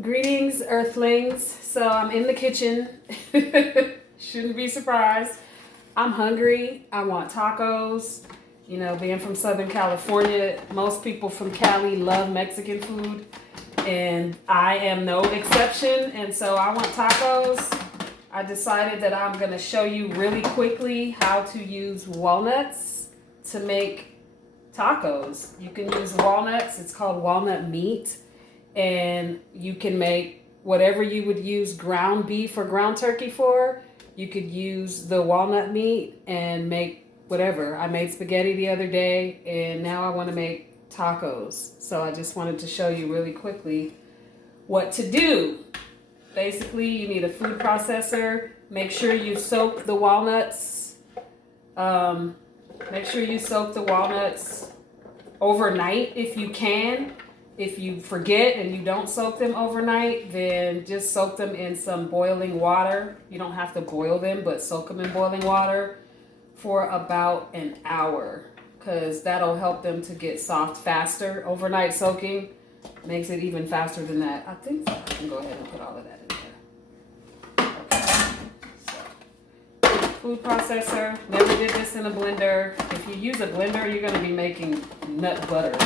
Greetings, Earthlings. So I'm in the kitchen. Shouldn't be surprised. I'm hungry. I want tacos. You know, being from Southern California, most people from Cali love Mexican food, and I am no exception. And so I want tacos. I decided that I'm going to show you really quickly how to use walnuts to make tacos. You can use walnuts. It's called walnut meat. And you can make whatever you would use ground beef or ground turkey for. You could use the walnut meat and make whatever. I made spaghetti the other day, and now I want to make tacos. So I just wanted to show you really quickly what to do. Basically, you need a food processor. Make sure you soak the walnuts. Make sure you soak the walnuts overnight if you can. If you forget and you don't soak them overnight, then just soak them in some boiling water. You don't have to boil them, but soak them in boiling water for about an hour, because that'll help them to get soft faster. Overnight soaking makes it even faster than that. I think so. I can go ahead and put all of that in there. Okay. So, food processor. Never did this in a blender. If you use a blender, you're going to be making nut butter.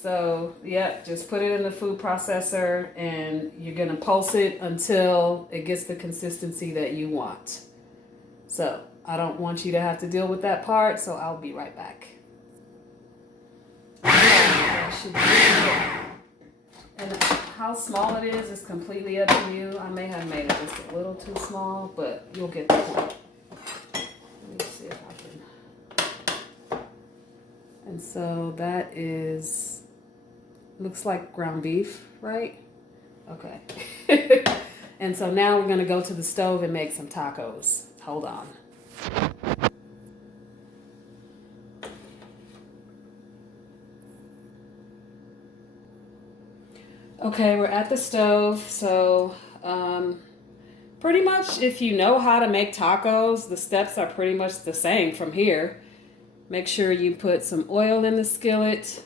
So, yep, just put it in the food processor and you're going to pulse it until it gets the consistency that you want. So, I don't want you to have to deal with that part, so I'll be right back. And how small it is completely up to you. I may have made it just a little too small, but you'll get the point. Let me see if I can. And so that is... looks like ground beef, right? Okay. And so now we're going to go to the stove and make some tacos. Hold on. Okay, we're at the stove. So pretty much if you know how to make tacos, the steps are pretty much the same from here. Make sure you put some oil in the skillet.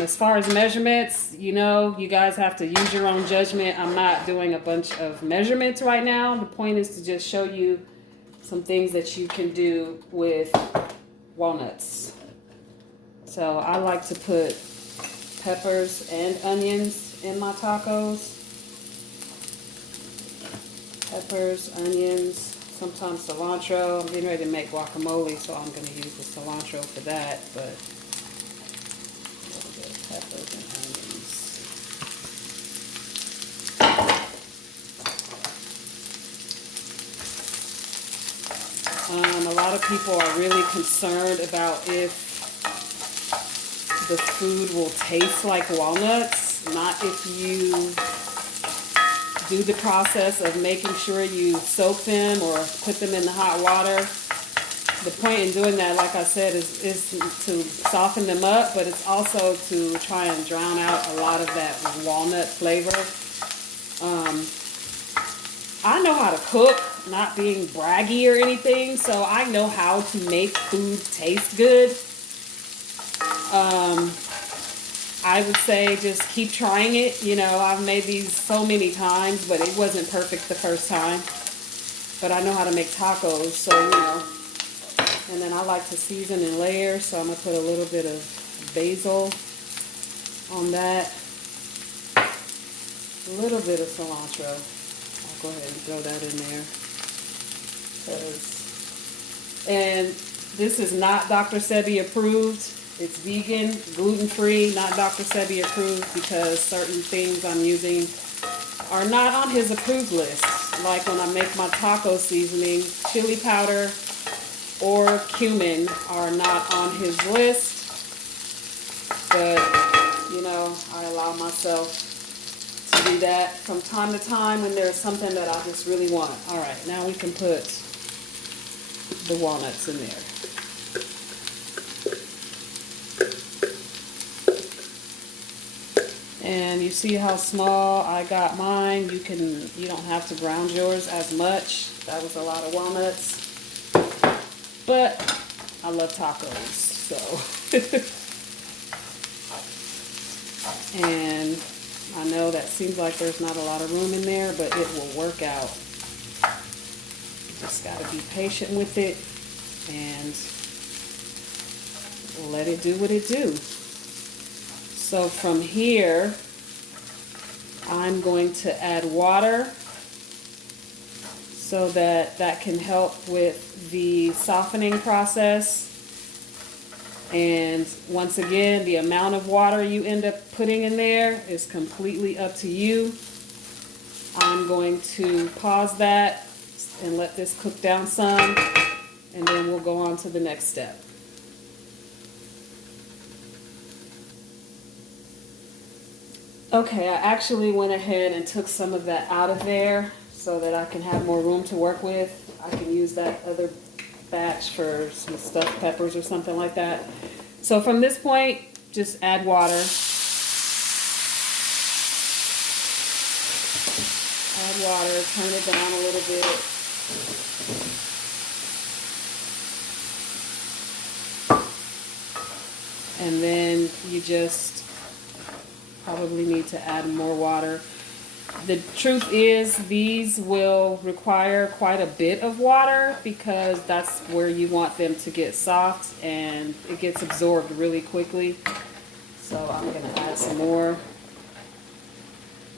As far as measurements, you know, you guys have to use your own judgment. I'm not doing a bunch of measurements right now. The point is to just show you some things that you can do with walnuts. So I like to put peppers and onions in my tacos. Peppers, onions, sometimes cilantro. I'm getting ready to make guacamole, so I'm going to use the cilantro for that, but peppers and onions. A lot of people are really concerned about if the food will taste like walnuts, not if you do the process of making sure you soak them or put them in the hot water. The point in doing that, like I said, is to soften them up, but it's also to try and drown out a lot of that walnut flavor. I know how to cook, not being braggy or anything, so I know how to make food taste good. I would say just keep trying it. You know, I've made these so many times, but it wasn't perfect the first time. But I know how to make tacos, so, you know. And then I like to season in layers, so I'm going to put a little bit of basil on that. A little bit of cilantro. I'll go ahead and throw that in there. And this is not Dr. Sebi approved. It's vegan, gluten-free, not Dr. Sebi approved, because certain things I'm using are not on his approved list. Like when I make my taco seasoning, chili powder or cumin are not on his list, but you know, I allow myself to do that from time to time when there's something that I just really want. All right, now we can put the walnuts in there. And you see how small I got mine. You don't have to ground yours as much. That was a lot of walnuts. But I love tacos, so And I know that seems like there's not a lot of room in there, but it will work out. Just got to be patient with it and let it do what it do. So from here, I'm going to add water so that can help with the softening process. And once again, the amount of water you end up putting in there is completely up to you. I'm going to pause that and let this cook down some, and then we'll go on to the next step. Okay, I actually went ahead and took some of that out of there so that I can have more room to work with. I can use that other batch for some stuffed peppers or something like that. So from this point, just add water. Add water, turn it down a little bit. And then you just probably need to add more water. The truth is, these will require quite a bit of water because that's where you want them to get soft, and it gets absorbed really quickly. So I'm going to add some more.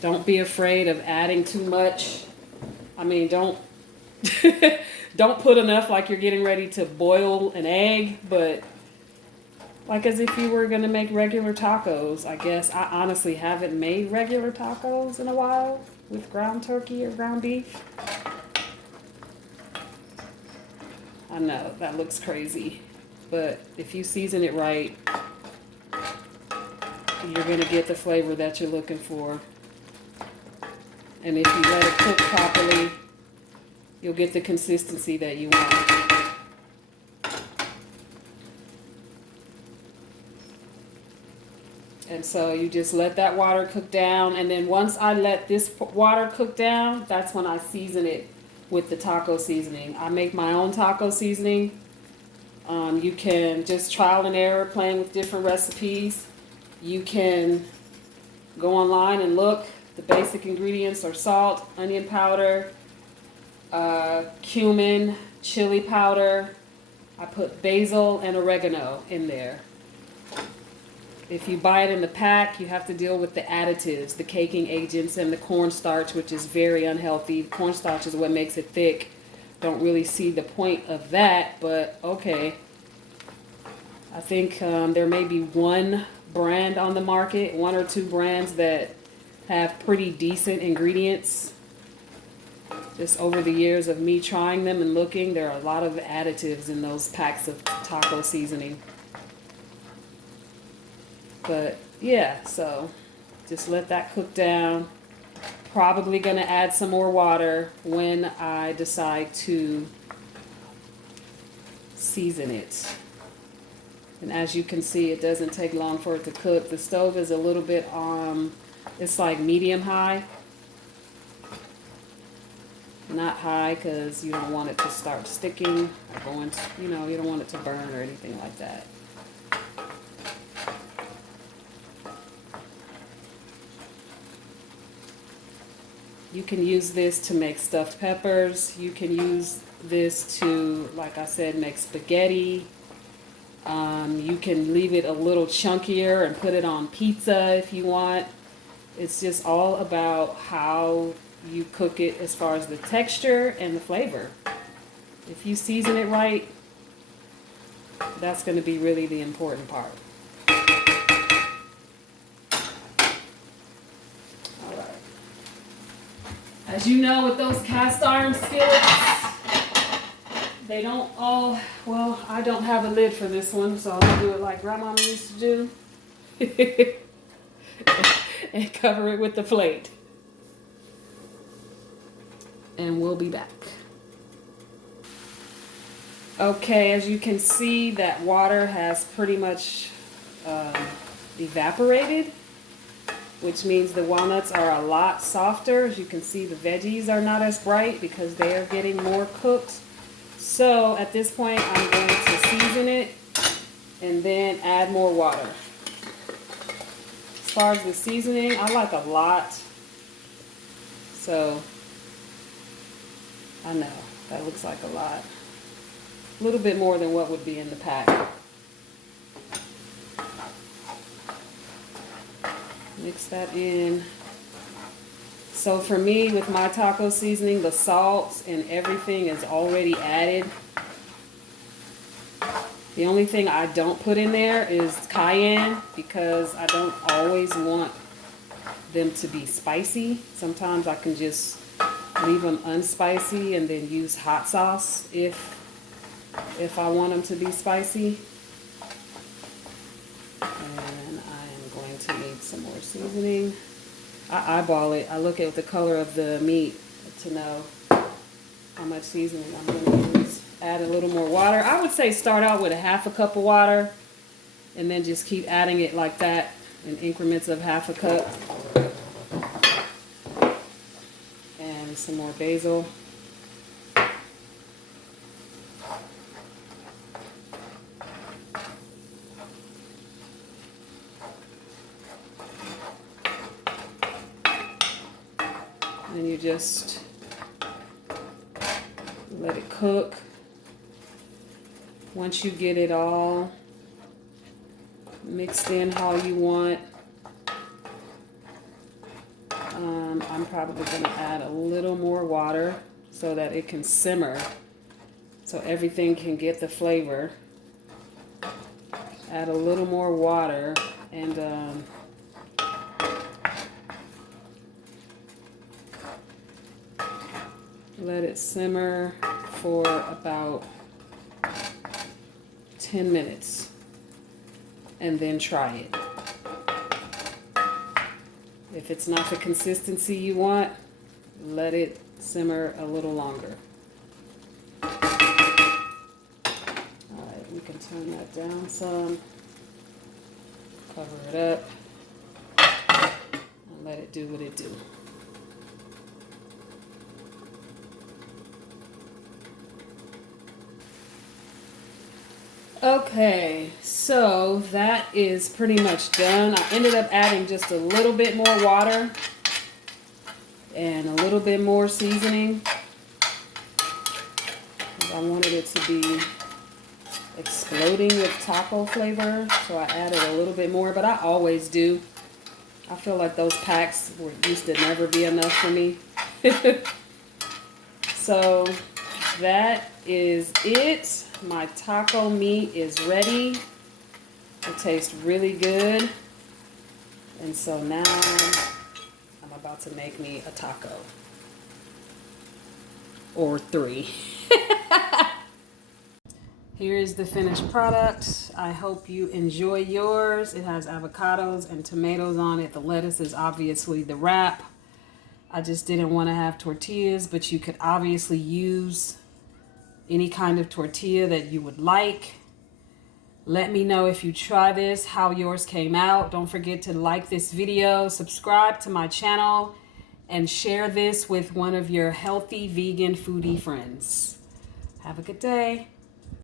Don't be afraid of adding too much. I mean, don't don't put enough like you're getting ready to boil an egg, but like as if you were going to make regular tacos. I guess I honestly haven't made regular tacos in a while with ground turkey or ground beef. I know that looks crazy, but if you season it right, you're going to get the flavor that you're looking for. And if you let it cook properly, you'll get the consistency that you want. And so you just let that water cook down. And then once I let this water cook down, that's when I season it with the taco seasoning. I make my own taco seasoning. You can just trial and error playing with different recipes. You can go online and look. The basic ingredients are salt, onion powder, cumin, chili powder. I put basil and oregano in there. If you buy it in the pack, you have to deal with the additives, the caking agents, and the cornstarch, which is very unhealthy. Cornstarch is what makes it thick. Don't really see the point of that, but okay. I think there may be one brand on the market, one or two brands that have pretty decent ingredients. Just over the years of me trying them and looking, there are a lot of additives in those packs of taco seasoning. But yeah, so just let that cook down. Probably going to add some more water when I decide to season it. And as you can see, it doesn't take long for it to cook. The stove is a little bit it's like medium high. Not high because you don't want it to start sticking or going, you don't want it to burn or anything like that. You can use this to make stuffed peppers. You can use this to, like I said, make spaghetti. You can leave it a little chunkier and put it on pizza if you want. It's just all about how you cook it as far as the texture and the flavor. If you season it right, that's going to be really the important part. As you know, with those cast iron skillets, they don't all, well, I don't have a lid for this one, so I'm going to do it like Grandma used to do. And cover it with the plate. And we'll be back. Okay, as you can see, that water has pretty much evaporated, which means the walnuts are a lot softer. As you can see, the veggies are not as bright because they are getting more cooked. So at this point, I'm going to season it and then add more water. As far as the seasoning, I like a lot. So, I know, that looks like a lot. A little bit more than what would be in the pack. Mix that in. So for me, with my taco seasoning, the salt and everything is already added. The only thing I don't put in there is cayenne, because I don't always want them to be spicy. Sometimes I can just leave them unspicy and then use hot sauce if I want them to be spicy. And I am going to need some more seasoning. I eyeball it. I look at the color of the meat to know how much seasoning I'm going to use. Add a little more water. I would say start out with a half a cup of water and then just keep adding it like that in increments of half a cup. And some more basil. And you just let it cook. Once you get it all mixed in how you want, I'm probably going to add a little more water so that it can simmer, so everything can get the flavor. Add a little more water and let it simmer for about 10 minutes and then try it. If it's not the consistency you want, let it simmer a little longer. Alright, we can turn that down some, cover it up, and let it do what it do. Okay, so that is pretty much done. I ended up adding just a little bit more water and a little bit more seasoning. I wanted it to be exploding with taco flavor, so I added a little bit more, but I always do. I feel like those packs used to never be enough for me. So that is it. My taco meat is ready. It tastes really good. And so now I'm about to make me a taco. Or 3. Here is the finished product. I hope you enjoy yours. It has avocados and tomatoes on it. The lettuce is obviously the wrap. I just didn't want to have tortillas, but you could obviously use any kind of tortilla that you would like. Let me know if you try this, how yours came out. Don't forget to like this video, subscribe to my channel, and share this with one of your healthy vegan foodie friends. Have a good day.